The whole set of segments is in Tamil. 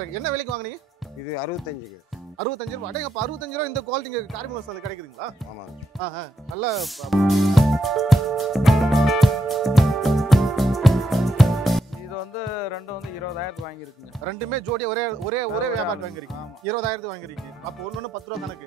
சரி, என்ன விலைக்கு வாங்குனீங்க? இது 65க்கு. 65 ரூபாய். அடேங்க, அப்ப 65 ரூபாய் இந்த குவாலிட்டி இங்க காரியமங்கலம் சந்தையில கிடைக்குதுங்களா? ஆமாங்க. நல்ல இது வந்து ரெண்டும் வந்து 20,000 வாங்கியிருக்குங்க. ரெண்டுமே ஜோடி ஒரே ஒரே ஒரே வியாபாரம் வாங்குறீங்க. 20,000 வாங்குறீங்க. அப்ப ஒண்ணு 10 ரூபாய் கணக்கு.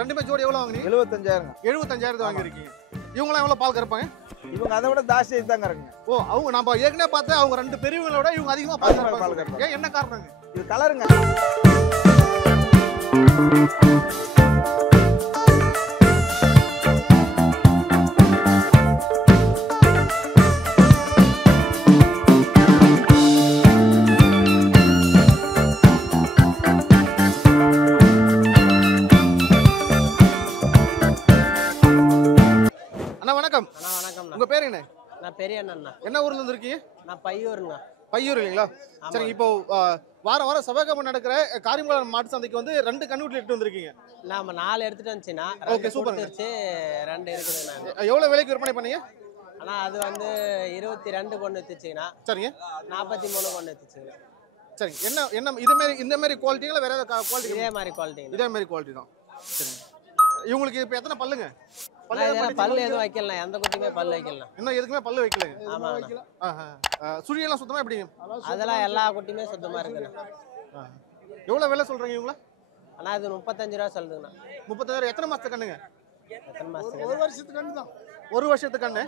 ரெண்டுமே ஜோடி எவ்வளவு வாங்குனீங்க? 75,000. 75,000 வாங்கிருக்கீங்க. இவங்கலாம் எவ்வளவு பால் கறப்பாங்க? இவங்க அதை விட ஜாஸ்தி தாங்க இருக்குங்க. ஓ, அவங்க நம்ம ஏற்கனவே பார்த்தா அவங்க ரெண்டு பெரியவங்களோட இவங்க அதிகமா பால் கறப்பாங்க. ஏன், என்ன காரணங்க? இது கலருங்க. அண்ணா வணக்கம். வணக்கம். உங்க பேர் என்ன? நான் பெரிய அண்ணா. என்ன ஊர்ல இருந்து இருக்கீங்க? நான் பையூருங்க. பையூர் இல்லைங்களா? சரி, இப்போ வாரம் வாரம் செவ்வாய்க்கிழமை நடக்கிற காரியமங்கலம் மாட்டு சந்தைக்கு வந்து 2 கன்னுக்குட்டி எடுத்து வந்திருக்கீங்க. நாம 4 எடுத்துட்டு வந்துச்சுன்னா ஓகே, சூப்பர். 2 இருக்குது. நான் எவ்வளவு விலைக்கு விற்பனை பண்ணீங்க? ஆனா அது வந்து 22 கொண்டு வச்சுச்சுங்கன்னா, சரிங்க. 43 கொண்டு வச்சுச்சுங்க. சரி, என்ன என்ன இந்த மாதிரி குவாலிட்டிங்களா வேற ஏதாவது குவாலிட்டி? இதே மாதிரி குவாலிட்டி. இதே மாதிரி குவாலிட்டி தான். சரி, இவங்களுக்கு இப்போ எத்தனை பல்லுங்க? பல்லு எதுவும் வைக்கலாம், எந்த குட்டியுமே பல்லு வைக்கலாம். இன்னும் எதுக்குமே பல்லு வைக்கலங்க. ஆமா. சுழியெல்லாம் சுத்தமா எப்படிங்க? அதெல்லாம் எல்லா குட்டியுமே சுத்தமா இருக்குண்ணா. எவ்வளவு விலை சொல்றீங்க இவங்கள? ஆனா அது 35 ரூபா சொல்லுதுண்ணா. 35,000. எத்தனை மாசத்துக்கு கண்ணுங்க? எத்தனை மாசத்துக்கு? 1 வருஷத்துக்கு கண்ணு தான். 1 வருஷத்துக்கு கண்ணு.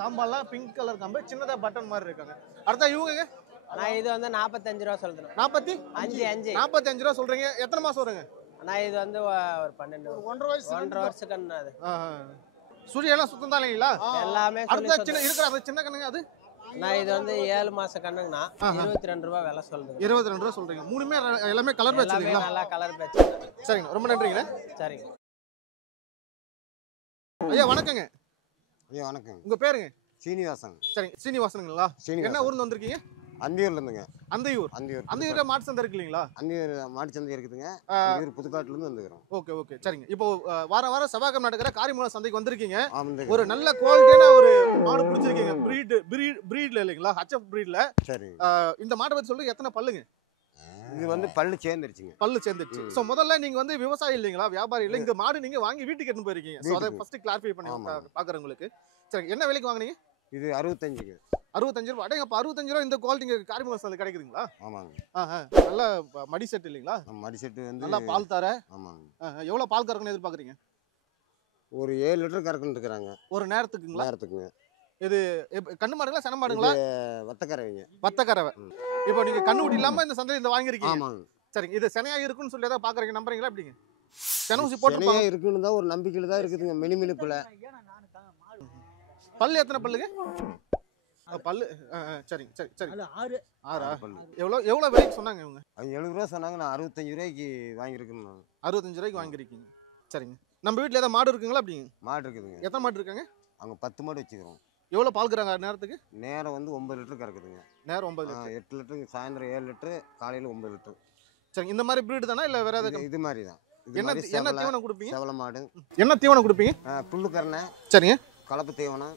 காம்பெல்லாம் பிங்க் கலர் காம்பு, சின்னதா பட்டன் மாதிரி இருக்காங்க. அடுத்த இவங்க? ஆனா இது வந்து 45 ரூபா சொல்லுதுண்ணா. 45 45 ரூபா சொல்றீங்க. எத்தனை மாசம் வருங்க? ஆனா இது வந்து ஒரு 12 1.5 வருஷம் கண்ணு. அது சுழியெல்லாம் சுத்தம் தான் இல்லைங்களா? எல்லாமே அடுத்த சின்ன இருக்கிற அந்த சின்ன கண்ணுங்க அது? நான் இது வந்து 7 மாசம் கண்ணுங்கண்ணா. 22 ரூபா விலை சொல்லுது. 22 ரூபா சொல்றீங்க. மூணுமே எல்லாமே கலர் பேட்ச் இல்லைங்களா? நல்லா கலர் பேட்ச். சரிங்க, ரொம்ப நன்றிங்க. சரிங்க. ஐயா வணக்கங்க. ஐயா வணக்கம். உங்க பேருங்க? சீனிவாசன். சரிங்க, சீனிவாசனுங்களா? என்ன ஊர்ல வந்திருக்கீங்க? அந்தியூர்ல இருந்துங்க. அந்தியூர்ல மாட்டு சந்தை இருக்கு இல்லைங்களா? அந்தியூர் மாட்டு சந்தை இருக்குதுங்க. அந்தியூர் புதுக்காட்டுல இருந்து வந்துக்கிறோம். ஓகே ஓகே, சரிங்க. இப்போ வாரம் செவ்வாய்க்கிழமை நடக்கிற காரியமங்கலம் சந்தைக்கு வந்திருக்கீங்க. ஒரு ஒரு நல்ல குவாலிட்டியான ஒரு மாடு பிடிச்சிருக்கீங்க. பிரீட்ல இல்லைங்களா? ஹச்எஃப் பிரீட்ல. சரி, இந்த மாட்டை பத்தி சொல்லுங்க. எத்தனை பல்லுங்க? இது வந்து பல்லு சேர்ந்துருச்சுங்க. பல்லு சேர்ந்துச்சு. சோ முதல்ல நீங்க வந்து விவசாயி இல்லைங்களா, வியாபாரி இல்ல. இந்த மாடு நீங்க வாங்கி வீட்டுக்கு எடுத்து போயிருக்கீங்க. சோ அதை ஃபர்ஸ்ட் கிளாரிஃபை பண்ணி பாக்குறவங்களுக்கு. சரி, என்ன விலைக்கு வாங்குனீங்க? இது 65க்கு. 65 ரூபாய். அடேங்க, அப்ப 65 ரூபாய் இந்த குவாலிட்டி இங்க காரியமங்கலம் சந்தையில கிடைக்குதுங்களா? ஆமாங்க. நல்ல மடி செட் இல்லைங்களா? மடி செட்டு வந்து நல்லா பால் தர. ஆமாங்க. எவ்வளவு பால் கறக்குன்னு எதிர்பார்க்குறீங்க? ஒரு 7 லிட்டர் கறக்குன்னு இருக்கிறாங்க. ஒரு நேரத்துக்குங்களா? நேரத்துக்குங்க. இது கண்ணு மாடுங்களா சன மாடுங்களா? வத்தக்கறவைங்க. வத்தக்கறவை. இப்போ நீங்க கண்ணு ஊட்டி இல்லாம இந்த சந்தையில இந்த வாங்கிருக்கீங்க. ஆமாங்க. சரிங்க, இது செனையா இருக்குன்னு சொல்லி ஏதாவது பாக்குறீங்க, நம்புறீங்களா எப்படிங்க? சென ஊசி போட்டு செனையா இருக்குன்னு தான் ஒரு நம்பிக்கையில தான் இருக்குதுங்க. மினுமினுப்புல. பல்லு எத்தனை பல்லுங்க? பல்லு சரிங்க. சரி சரி. 6 பல்லு. எவ்வளவு விலைக்கு சொன்னாங்க இவங்க? அவங்க 70 ரூபா சொன்னாங்க. நான் 65 ரூபாய்க்கு வாங்கியிருக்கேன். 65 ரூபாய்க்கு வாங்கிருக்கீங்க. சரிங்க. நம்ம வீட்ல ஏதாவது மாடு இருக்குங்களா அப்படிங்க? மாடு இருக்குதுங்க. எத்தனை மாடு இருக்காங்க? அவங்க 10 மாடு வச்சுக்கிறோம். எவ்வளவு பால் கறக்குறாங்க நேரத்துக்கு? நேரம் வந்து 9 லிட்டர் கறக்குதுங்க. நேரம் 9 லிட்டர். 8 லிட்டர் சாயந்தரம் 7 லிட்டர், காலையில 9 லிட்டர். சரிங்க. இந்த மாதிரி பிரீடு தானா இல்ல வேற ஏதாவது? இது மாதிரி தான். என்ன தீவனம் கொடுப்பீங்க? செவல மாடு. என்ன தீவனம் கொடுப்பீங்க? புல்லு கரணை. சரிங்க. கலப்பு தீவனம்.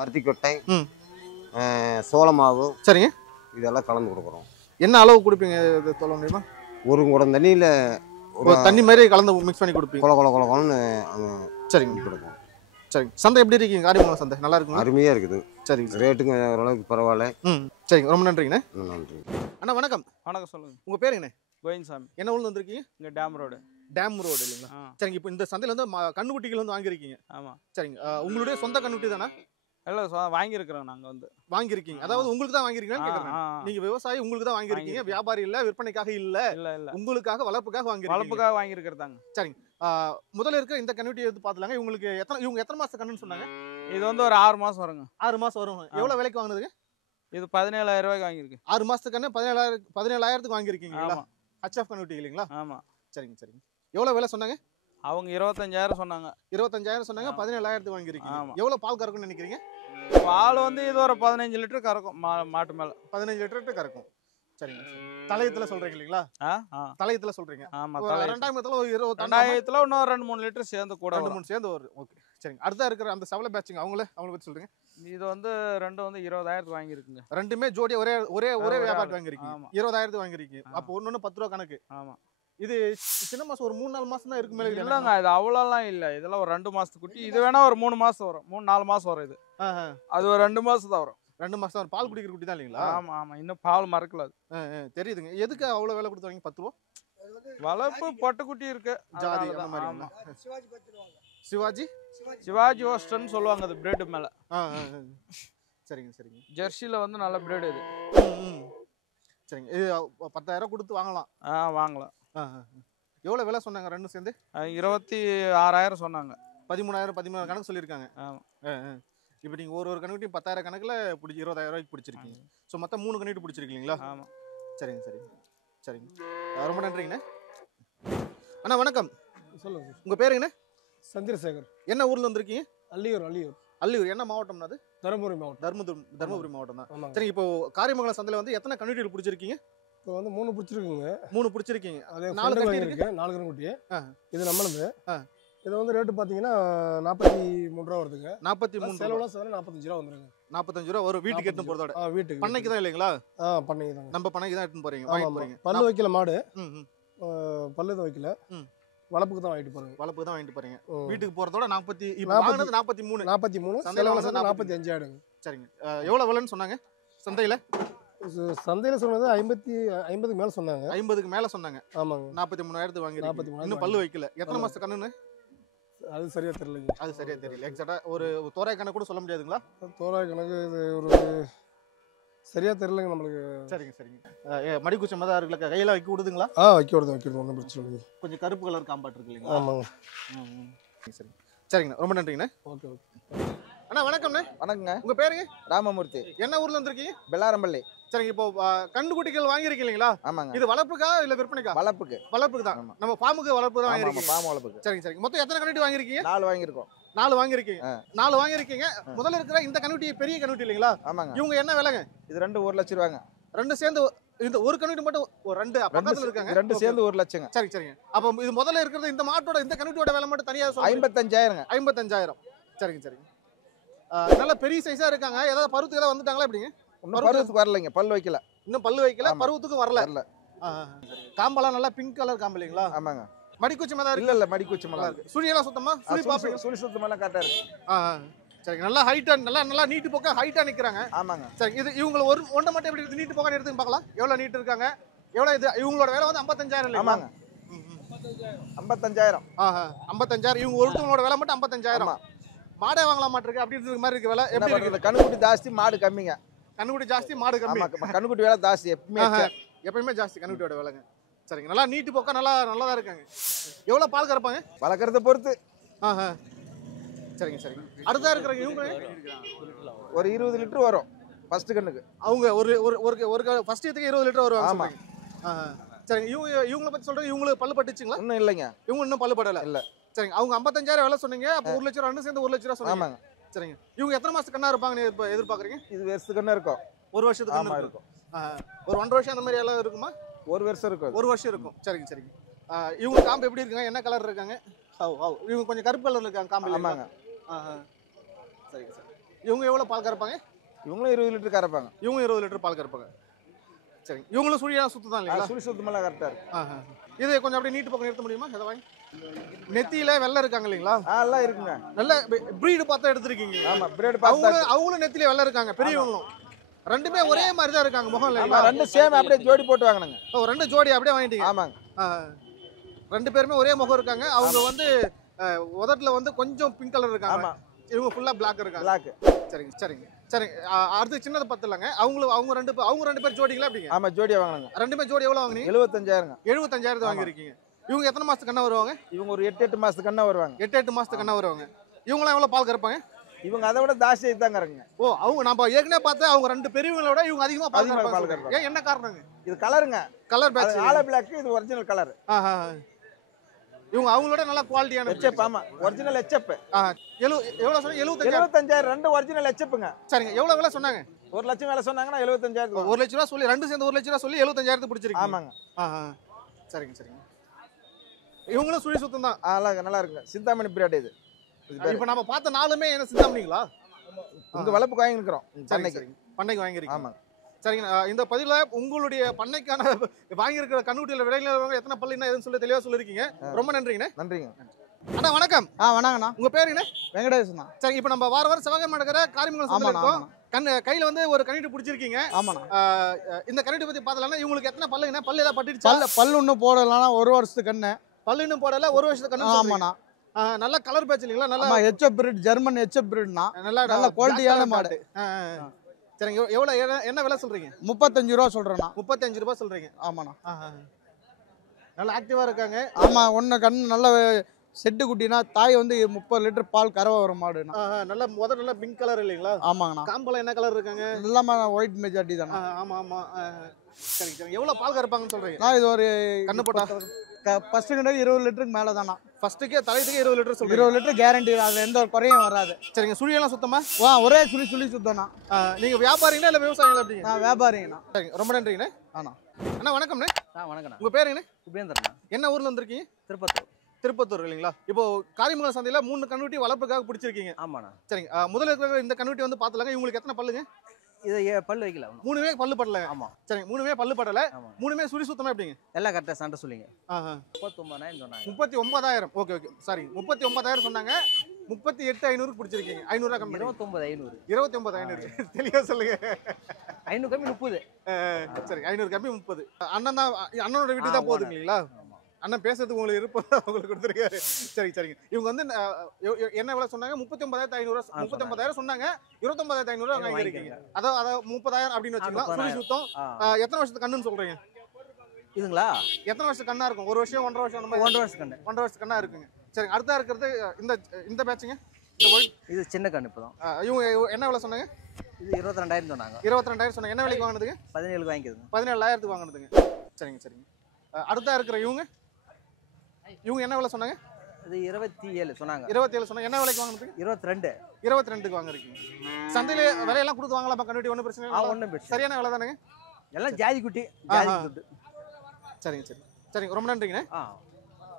பருத்தி கொட்டை. சோள மாவு. சரிங்க. இதெல்லாம் கலந்து கொடுக்குறோம். என்ன அளவு கொடுப்பீங்க சொல்ல முடியுமா? ஒரு குடம் தண்ணியில் ஒரு தண்ணி மாதிரி கலந்து மிக்ஸ் பண்ணி கொடுப்பீங்க. கொலன்னு சரிங்க கொடுக்கும். சரிங்க. சந்தை எப்படி இருக்கீங்க? காரியமங்கலம் சந்தை நல்லா இருக்குங்க. அருமையாக இருக்குது. சரி, ரேட்டுங்க ஓரளவுக்கு பரவாயில்ல. சரிங்க, ரொம்ப நன்றிங்கண்ணே. நன்றி அண்ணா வணக்கம். வணக்கம், சொல்லுங்க. உங்க பேருங்கண்ணே? கோயின்சாமி. என்ன ஊர்ல வந்திருக்கீங்க? இங்க டேம் ரோடு இல்லைங்களா? சரிங்க. இப்போ இந்த சந்தையில வந்து கண்ணுக்குட்டிகள் வந்து வாங்கியிருக்கீங்க. ஆமா. சரிங்க. உங்களுடைய சொந்த கண்ணுக்குட்டி தானே? எல்லாம் வாங்கியிருக்கிறோம். நாங்கள் வந்து வாங்கியிருக்கீங்க. அதாவது உங்களுக்கு தான் வாங்கியிருக்கீங்கன்னு கேட்குறேன். நீங்க விவசாயி, உங்களுக்கு தான் வாங்கியிருக்கீங்க. வியாபாரி இல்ல, விற்பனைக்காக இல்ல. இல்ல உங்களுக்காக வளர்ப்புக்காக வாங்கியிருக்கீங்க. வளர்ப்புக்காக வாங்கியிருக்கிறதாங்க. சரிங்க. முதல்ல இருக்கிற இந்த கண்ணுட்டி எடுத்து பார்த்துலாங்க. இவங்க எத்தனை மாசம் கண்ணுன்னு சொன்னாங்க? இது வந்து ஒரு 6 மாசம் வருங்க. 6 மாசம் வரும். எவ்வளவு விலைக்கு வாங்குனதுங்க? இது 17,000 ரூபாய்க்கு வாங்கியிருக்கு. 6 மாசத்துக்கு கண்ணு 17,000க்கு வாங்கியிருக்கீங்களா? ஹச்எஃப் கண்ணுட்டி இல்லைங்களா? ஆமா. சரிங்க சரிங்க. எவ்வளவு விலை சொன்னாங்க? அவங்க 25,000 சொன்னாங்க. 25,000 சொன்னாங்க. 17,000க்கு வாங்கியிருக்கீங்க. எவ்வளவு பால் கறக்கும்னு நினைக்கிறீங்க? பால் வந்து இது ஒரு 15 லிட்டர் கறக்கும். மாட்டு மேல 15 லிட்டர் கறக்கும். சரிங்க. தலையத்துல சொல்றீங்க இல்லீங்களா? தலையத்துல சொல்றீங்க. ஆமா. ரெண்டாயிரத்துல ஒரு 2000 இன்னும் 2-3 லிட்டர் சேர்ந்து கூட 2-3 சேர்ந்து வரும். ஓகே. சரிங்க. அடுத்தா இருக்கிற அந்த செவல பேட்சுங்க அவங்கள பத்தி சொல்லுங்க. இது வந்து ரெண்டும் வந்து 20,000 வாங்கியிருக்குங்க. ரெண்டுமே ஜோடி ஒரே ஒரே ஒரே ஒரே வியாபாரத்து ஆளு. வாங்கிருக்கீங்க. ஆமா. 20,000 வாங்கிருக்கீங்க. ஆமா. அப்போ ஒண்ணு 10 ரூபா கணக்கு. ஆமா. இது சின்ன மாசம் ஒரு 3-4 மாசம் தான் இருக்கு மேல இது. இல்லங்க இது அவ்வளோலாம் இல்ல. இதெல்லாம் ஒரு 2 மாசத்து குட்டி. இது வேணா ஒரு 3 மாசம் வரும். 3-4 மாசம் வரும் இது. அது ஒரு 2 மாசம் தான் வரும். 2 மாசம் தான் பால் குடிக்கிற குட்டி தான் இல்லீங்களா? ஆமா ஆமா. இன்னும் பால் மறக்கல அது. தெரியுதுங்க. எதுக்கு அவ்வளவு விலை கொடுத்து வாங்கி 10 ரூபா? வளர்ப்பு பொட்டக்குட்டி இருக்கு. ஜாதி அதனால அந்த தான். மாதிரி. ஆமா. சிவாஜி சிவாஜி ஹோஸ்டன் சொல்லுவாங்க அது பிரெட் மேல. சரிங்க சரிங்க. ஜெர்சில வந்து நல்ல பிரெட் இது. சரிங்க. இது 10,000 கொடுத்து வாங்கலாம். வாங்கலாம். எவ்வளவு விலை சொன்னாங்க ரெண்டும் சேர்ந்து? 26,000 சொன்னாங்க. 13,000 14,000 கணக்கு சொல்லியிருக்காங்க. ஆமா. இப்போ நீங்க ஒரு கணக்குட்டி 10,000 கணக்குல 20,000 ரூபாய்க்கு பிடிச்சிருக்கீங்க. ஸோ மொத்தம் 3 கணக்கு பிடிச்சிருக்கீங்களா? ஆமா. சரிங்க சரிங்க சரிங்க. ரொம்ப நன்றிங்கண்ணே. அண்ணா வணக்கம். சொல்லுங்க. உங்க பேருங்கண்ணே? சந்திரசேகர். என்ன ஊர்ல வந்திருக்கீங்க? அள்ளியூர். அல்லூர். என்ன மாவட்டம்னா அது? தருமபுரி மாவட்டம். தருமபுரி மாவட்டம் தான். ஆமாங்க. சரி, இப்போ காரியமங்கலம் சந்தையில வந்து எத்தனை கன்னுட்டிகள் பிடிச்சிருக்கீங்க? இப்போ வந்து 3 பிடிச்சிருக்குங்க. 3 பிடிச்சிருக்கீங்க. அதே 4 4 கட்டி இருக்கு. 4 கருங்குட்டி. ஆ. இது நம்மளது. ஆ. இது வந்து ரேட்டு பார்த்தீங்கன்னா 43 ரூபா வருதுங்க. 43 செலவுலாம் சேர்ந்து 45 ரூபா வந்துருங்க. 45 ரூபா வரும் வீட்டுக்கு எடுத்து போறதோட. வீட்டுக்கு. பண்ணைக்கு தான் இல்லைங்களா? பண்ணைக்கு தாங்க. நம்ம பண்ணைக்கு தான் எடுத்து போறீங்க. ஆமா, வாங்கி ஆமா. போறீங்க. பல்லு வைக்கல மாடு. பல்லு தான் வைக்கல. ம். வளப்புக்கு தான் வாங்கிட்டு போறேங்க. வளப்புக்கு தான் வாங்கிட்டு போறீங்க. ம். வீட்டுக்கு போறதோட 40 இப்போ 40 வாங்குனது 43. 43 சந்தையில செலவுலாம் வந்து சேர்ந்து 45 ஆயிடுங்க. சரிங்க. எவ்வளவு விலைன்னு சொன்னாங்க சந்தையில? சந்தையில சொன்னது 50க்கு மேல சொன்னாங்க. 50க்கு மேல சொன்னாங்க. ஆமாங்க. 43,000 வாங்கிருக்கீங்க. 43,000 இன்னும் பல்லு வைக்கல. எத்தனை மாசத்து கண்ணுன்னு? அது சரியா தெரியலங்க. அது சரியா தெரியல. எக்ஸாக்ட்டா ஒரு தோராய கணக்கு கூட சொல்ல முடியாதுங்களா? தோராய கணக்கு இது ஒரு சரியா தெரியலங்க நம்மளுக்கு. சரிங்க சரிங்க. மடிக்குச்சி மதார்களுக்கு கையில வைக்க விடுதுங்களா? வைக்க விடுது ஒன்றும் பிரச்சனை இல்லைங்க. கொஞ்சம் கருப்பு கலர் காம்பாட் இருக்கு இல்லைங்களா? ஆமாங்க. சரி சரிங்கண்ணா, ரொம்ப நன்றிங்கண்ணா. ஓகே. அண்ணா வணக்கம்ண்ணே. வணக்கங்க. உங்க பேருங்க? ராமமூர்த்தி. என்ன ஊர்ல இருந்திருக்கீங்க? பெல்லாரம்பள்ளி. சரிங்க. இப்போ கண்டுக்குட்டிகள் வாங்கியிருக்கீங்க இல்லைங்களா? ஆமாங்க. இது வளர்ப்புக்கா இல்ல விற்பனைக்கா? வளர்ப்புக்கு. வளர்ப்புக்கு தான். ஆமா. நம்ம ஃபார்முக்கு வளர்ப்பு தான் ஆமா, வாங்கியிருக்கீங்க. பாம் வளர்ப்புக்கு. சரிங்க சரிங்க. மொத்தம் எத்தனை கன்னுட்டி வாங்கியிருக்கீங்க? 4 வாங்கியிருக்கோம். 4 வாங்கியிருக்கீங்க. 4 வாங்கியிருக்கீங்க. முதல்ல இருக்கிற இந்த கன்னுட்டி பெரிய கன்னுட்டி இல்லைங்களா? ஆமாங்க. இவங்க என்ன விலைங்க? இது 2 1 லட்சம் ரூபாங்க. 2 சேர்ந்து இந்த ஒரு கன்னுட்டி மட்டும் ஒரு 2 பக்கத்துல இருக்காங்க. 2 சேர்ந்து 1 லட்சங்க. சரி சரிங்க. அப்ப இது முதல்ல இருக்கிறது இந்த மாட்டோட இந்த கன்னுட்டியோட விலை மட்டும் தனியா சொல்லுங்க. 55,000ங்க. 55,000. சரிங்க சரிங்க. நல்ல பெரிய சைஸா இருக்காங்க. ஏதாவது பருவத்துக்கு ஏதாவது வந்துட்டாங்களா எப்படிங்க? இன்னும் பருவத்துக்கு வரலைங்க. பல்லு வைக்கல. இன்னும் பல்லு வைக்கல, பருவத்துக்கு வரல. வரல. காம்பெல்லாம் நல்லா பிங்க் கலர் காம்பு இல்லைங்களா? ஆமாங்க. மடிக்குச்சி மதா இருக்கு. இல்ல மடிக்குச்சி மலா இருக்கு. சுழியெல்லாம் சுத்தமா சுழி பாப்பீங்க. சுழி சுத்தமெல்லாம் கரெக்டா இருக்கு. சரிங்க. நல்லா ஹைட்டா நல்லா நீட்டு போக்க ஹைட்டா நிக்கறாங்க. ஆமாங்க. சரி, இது இவங்க ஒண்ண மட்டும் எப்படி இருக்கு நீட்டு போக்க எடுத்து பார்க்கலாம். எவ்வளவு நீட் இருக்காங்க? எவ்வளவு இது இவங்களோட விலை வந்து 55,000 இல்லையா? ஆமாங்க. 55,000. 55,000. இவங்க ஒருத்தவங்களோட விலை மட்டும் 55,000. மாடே வாங்கலாம் மாட்டிருக்கு அப்படி இருக்கிற மாதிரி இருக்கு விலை. எப்படி இருக்கு? கண்ணுக்குட்டி ஜாஸ்தி, மாடு கம்மிங்க. கண்ணுக்குட்டி ஜாஸ்தி, மாடு கம்மி. ஆமா, கண்ணுக்குட்டி விலை ஜாஸ்தி எப்பயுமே ஜாஸ்தி கண்ணுக்குட்டியோட விலைங்க. சரிங்க. நல்லா நீட்டு போக்க நல்லதா இருக்காங்க. எவ்வளவு பால் கறப்பாங்க? வளர்க்கறத பொறுத்து. சரிங்க சரிங்க. அடுத்தா இருக்கிறவங்க இவங்க ஒரு 20 லிட்டர் வரும் ஃபர்ஸ்ட் கண்ணுக்கு. அவங்க ஒரு ஃபர்ஸ்ட் இதுக்கு 20 லிட்டர் வருவாங்க. ஆமா. சரிங்க. இவங்கள பத்தி சொல்றேன். இவங்களுக்கு பல்லு பட்டுச்சுங்களா? இன்னும் இல்லைங்க. இவங்க இன்னும் பல்லு படல. இல்ல. சரிங்க. அவங்க 55,000 விலை சொன்னீங்க. அப்ப 1 லட்சம் ரெண்டு சேர்ந்து 1 லட்சம் ரூபாய் சொன்னீங்க. ஆமாங்க. சரிங்க. இவங்க எத்தனை மாசத்துக்கு கண்ணா இருப்பாங்கன்னு எதிர்பார்க்கறீங்க? இது வருஷத்துக்கு கண்ணு இருக்கும். 1 வருஷத்துக்கு ஆமா கண்ணு இருக்கும். ஒரு 1.5 வருஷம் அந்த மாதிரி எல்லாம் இருக்குமா? 1 வருஷம் இருக்கும். 1 வருஷம் இருக்கும். சரிங்க சரிங்க. இவங்க காம்பு எப்படி இருக்காங்க? என்ன கலர் இருக்காங்க? இவங்க கொஞ்சம் கருப்பு கலர்ல இருக்காங்க காம்பு. ஆமாங்க. சரிங்க சார். இவங்க எவ்வளவு பால் கறப்பாங்க? இவங்களும் 20 லிட்டர் கறப்பாங்க. இவங்க 20 லிட்டர் பால் கறப்பாங்க. சரிங்க. இவங்களும் சுழியா சுத்து தான் இல்லையா? சுழி சுத்தமெல்லாம் கரெக்டா இருக்கு. இது கொஞ்சம் அப்படியே நீட்டு பக்கம் நிறுத்த முடியுமா? இதை வாங்கி நெத்தியில வெள்ளை இருக்காங்க இல்லைங்களா? எல்லாம் இருக்குங்க. நல்ல பிரீடு பார்த்தா எடுத்திருக்கீங்க. ஆமா, பிரீடு பார்த்தா அவங்களும் நெத்தியில வெள்ளை இருக்காங்க. பெரியவங்களும் ரெண்டுமே ஒரே மாதிரி தான் இருக்காங்க முகம் இல்லைங்களா? ரெண்டு சேம் அப்படியே ஜோடி போட்டு வாங்கினாங்க. ரெண்டு ஜோடி அப்படியே வாங்கிட்டீங்க. ஆமாங்க. 2 பேருமே ஒரே முகம் இருக்காங்க. அவங்க வந்து உதட்டுல வந்து கொஞ்சம் பிங்க் கலர் இருக்காங்க. ஆமா. இவங்க ஃபுல்லா பிளாக் இருக்காங்க. பிளாக். சரிங்க சரிங்க சரிங்க. அடுத்து சின்னது பத்தலங்க. அவங்க ரெண்டு பேர் ஜோடிங்களா அப்படிங்க? ஆமா, ஜோடியா வாங்கினாங்க. ரெண்டுமே ஜோடி எவ்வளவு வாங்குனீங்க? 75,000ங்க. 75,000 வாங்கிருக்கீங்க. இவங்க எத்தனை மாசத்துக்கு கண்ணா வருவாங்க? இவங்க ஒரு 8 மாசத்துக்கு கண்ணா வருவாங்க. 8 மாசத்துக்கு கண்ணா வருவாங்க. இவங்களாம் எவ்வளவு பால் கறப்பாங்க? இவங்க அதை விட ஜாஸ்தியா தாங்க இருங்க. அவங்க நம்ம ஏற்கனவே பார்த்தா அவங்க 2 பெரியவங்களோட இவங்க அதிகமா பால் கறப்பாங்க. ஏன் என்ன காரணங்க? இது கலருங்க. Colour batch. ஆல பிளாக், இது ஒரிஜினல் கலர். இவங்க அவங்களோட நல்ல குவாலிட்டியான எச்எப். ஆமா, ஒரிஜினல் எச்எப். எவ்வளவு சொன்னீங்க? 75,000. ரெண்டு ஒரிஜினல் எச்எப்ங்க. சரிங்க. எவ்வளவு விலை சொன்னாங்க? 1 லட்சம் வேலை சொன்னாங்கன்னா 75,000. 1 லட்சம் ரூபாய் சொல்லி 2 சேர்ந்து 1 லட்சம் ரூபாய் சொல்லி 75,000 பிடிச்சிருக்கீங்க. ஆமாங்க. சரிங்க சரிங்க. இவங்களும் சுழி சுத்தம் தான். நல்லா இருக்குங்க. சிந்தாமணி பிரீட் இது. இப்போ நம்ம பார்த்த நாளுமே என்ன சிந்தாமணிங்களா? உங்க வளர்ப்பு வாங்கி இருக்கிறோம் சரிங்க சரிங்க. பண்ணைக்கு வாங்கிருக்கீங்க. ஆமாங்க. சரிங்க. இந்த பதிவுல உங்களுடைய பண்ணைக்கான வாங்கியிருக்கிற கண்ணுக்குட்டியில விலையில எத்தனை பல்லு என்ன ஏதுன்னு சொல்லி தெளிவா சொல்லிருக்கீங்க. ரொம்ப நன்றிங்கண்ணே. நன்றிங்க. அண்ணா வணக்கம். வணக்கண்ணா. உங்க பேருங்கண்ணே? வெங்கடேசண்ணா. சரி, இப்போ நம்ம வாரம் செவ்வாய்க்கிழமை நடக்கிற காரியமங்கலம் சந்தையில இருக்கோம். கையில வந்து ஒரு கண்ணுட்டி பிடிச்சிருக்கீங்க. ஆமாண்ணா. இந்த கண்ணுட்டி பத்தி பார்த்தலன்னா இவங்களுக்கு எத்தனை பல்லுங்கண்ணே? பல்லு ஏதாவது பட்டுடுச்சா? பல்லு இன்னும் போடலன்னா 1 வருஷத்துக்கு கண்ணு. பல்லு இன்னும் போடல, 1 வருஷத்துக்கு கண்ணு. ஆமாண்ணா. நல்ல கலர் பேட்ச் இல்லைங்களா? நல்லா ஹெச்எப் பிரீட், ஜெர்மன் ஹெச்எப் பிரீட்னா. நல்ல குவாலிட்டியான மாடு. சரிங்க. எவ்வளவு என்ன விலை சொல்றீங்க? 35 ரூபா சொல்றேண்ணா. 35 ரூபாய் சொல்றீங்க. ஆமாண்ணா. நல்லா ஆக்டிவா இருக்காங்க. ஆமா, ஒன்னு கண்ணு நல்ல செட்டு குட்டினா தாய் வந்து 30 லிட்டர் பால் கறவை வரும் மாடுண்ணா. நல்ல நல்ல பிங்க் கலர் இல்லைங்களா? ஆமாங்கண்ணா. காம்பெல்லாம் என்ன கலர் இருக்காங்க? எல்லாமே ஒயிட் மெஜாரிட்டி தானே. ஆமா ஆமா. சரிங்க சரிங்க. எவ்வளவு பால் கறப்பாங்கன்னு சொல்றீங்க? நான் இது ஒரு கண்ணு போட்டா ஃபர்ஸ்ட் கண்டு 20 லிட்டருக்கு மேல தானா. ஃபர்ஸ்ட்டுக்கே தலையத்துக்கு 20 லிட்டர் சொல்றீங்க. 20 லிட்டர் கேரண்டி. அது எந்த ஒரு குறையும் வராது. சரிங்க. சுழியெல்லாம் சுத்தமா? ஒரே சுழி சுத்தம்ண்ணா. நீங்க வியாபாரிங்களா இல்ல விவசாயிங்களா எப்படிங்க? நான் வியாபாரிங்கண்ணா. சரிங்க. ரொம்ப நன்றிங்கண்ணே. அண்ணா வணக்கம்ண்ணே. வணக்கண்ணா. உங்க பேருங்கண்ணே? உபேந்திரண்ணா. என்ன ஊர்ல வந்திருக்கீங்க? திருப்பத்தூர் இல்லைங்களா? இப்போ காரியமங்கலம் சந்தையில 3 கண்ணுட்டி வளர்ப்புக்காக பிடிச்சிருக்கீங்க. ஆமாண்ணா. சரிங்க. முதல்ல இருக்கிற இந்த கண்ணுட்டி வந்து பாத்துலாங்க. இவங்களுக்கு எத்தனை பல்லுங்க? இது பல்லு வைக்கல. 3மே பல்லு படல. ஆமா. சரிங்க. 3மே பல்லு படல. 3மே சுழி சுத்தமா எப்படிங்க? எல்லாம் கரெக்டா சண்டை சொல்லிங்க. 39,000 சொன்னாங்க. 39,000. Okay okay. சாரி, 39,000 சொன்னாங்க. 38,500 பிடிச்சிருக்கீங்க. 500 ரூபாய் கம்மி. 29,500. 29,500. தெளிவா சொல்லுங்க. 500 கம்மி 30. சரி, 500 கம்மி 30. அண்ணன் தான், அண்ணனோட வீட்டுக்கு தான் போகுது இல்லைங்களா? அண்ணன் பேசுறதுக்கு உங்களுக்கு இருப்போம் உங்களுக்கு கொடுத்துருக்காரு. சரி சரிங்க. இவங்க வந்து என்ன விலை சொன்னாங்க? 39,500. 39,000 சொன்னாங்க. 29,500 வாங்கிருக்கீங்க. அதாவது 30,000 அப்படின்னு வச்சுக்கலாம். சுழி சுத்தம். எத்தனை வருஷத்துக்கு கண்ணுன்னு சொல்றீங்க? இதுங்களா? எத்தனை வருஷம் கண்ணா இருக்கும்? 1 வருஷம் 1.5 வருஷம் அந்த மாதிரி? 1.5 வருஷம் கண்ணு. 1.5 வருஷம் கண்ணா இருக்குங்க. சரி, அடுத்தா இருக்கிறது இந்த பேட்சுங்க. இந்த ஒயிட் இது சின்ன கண்ணு இப்பதான். இவங்க என்ன விலை சொன்னாங்க? இது 22,000 சொன்னாங்க. 22,000 சொன்னாங்க. என்ன விலைக்கு வாங்கினதுங்க? 17 வாங்கிக்குதுங்க. 17,000 வாங்கினதுங்க. சரிங்க சரிங்க. அடுத்தா இருக்கிற இவங்க என்ன விலை சொன்னாங்க? இது 27 சொன்னாங்க. 27 சொன்னாங்க. என்ன விலைக்கு வாங்கினதுங்க? 22. 22க்கு வாங்கிருக்கீங்க. சந்தையில விலையெல்லாம் கொடுத்து வாங்கலாமா கண்ணுட்டி? ஒன்றும் பிரச்சனை இல்லை. ஒன்றும் பிரச்சனை. சரியான விலை தானேங்க? எல்லாம் ஜாதி குட்டி. ஜாதி குட்டி. சரிங்க சரி சரிங்க. ரொம்ப நன்றிங்கண்ணே.